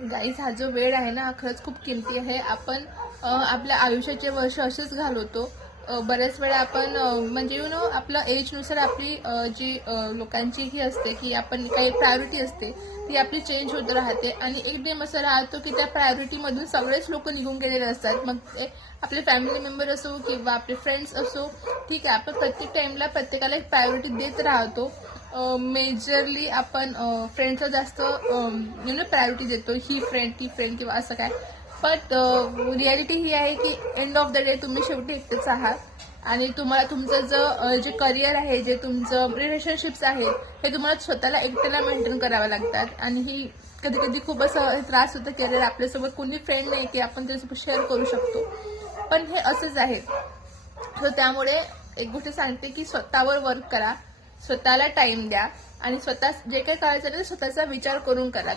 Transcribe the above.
Guys, हा जो वेळ आहे ना, हा खरंच खूप किमती आहे. आपण आपल्या आयुष्याचे वर्ष असेच घालवतो. बऱ्याच वेळा आपण म्हणजे आपलं एजनुसार आपली जी लोकांची ही असते की आपण काही प्रायोरिटी असते ती आपली चेंज होत राहते. आणि एक टाइम असा राहतो की त्या प्रायोरिटीमधून सगळेच लोक निघून गेलेले असतात. मग ते आपले फॅमिली मेंबर असो किंवा आपले फ्रेंड्स असो, ठीक आहे, आपण प्रत्येक टाइमला प्रत्येकाला एक प्रायोरिटी देत राहतो. मेजरली आपण फ्रेंड्सला जास्त प्रायोरिटी देतो, ही फ्रेंड ती फ्रेंड किंवा असं काय. बट रियालिटी ही आहे की एंड ऑफ द डे तुम्ही शेवटी एकटेच आहात. आणि तुम्हाला तुमचं जे करिअर आहे, जे तुमचं रिलेशनशिप्स आहेत, हे तुम्हाला स्वतःला एकट्याला मेंटेन करावं लागतात. आणि ही कधी कधी खूप असं त्रास होतं की अरे आपल्यासोबत कोणी फ्रेंड नाही की आपण त्याच्यासोबत शेअर करू शकतो. पण हे असंच आहे. सो त्यामुळे एक गोष्ट सांगते की स्वतःवर वर्क करा, स्वतःला टाइम द्या आणि स्वतः जे काही करायचं ते स्वतःचा विचार करून करा.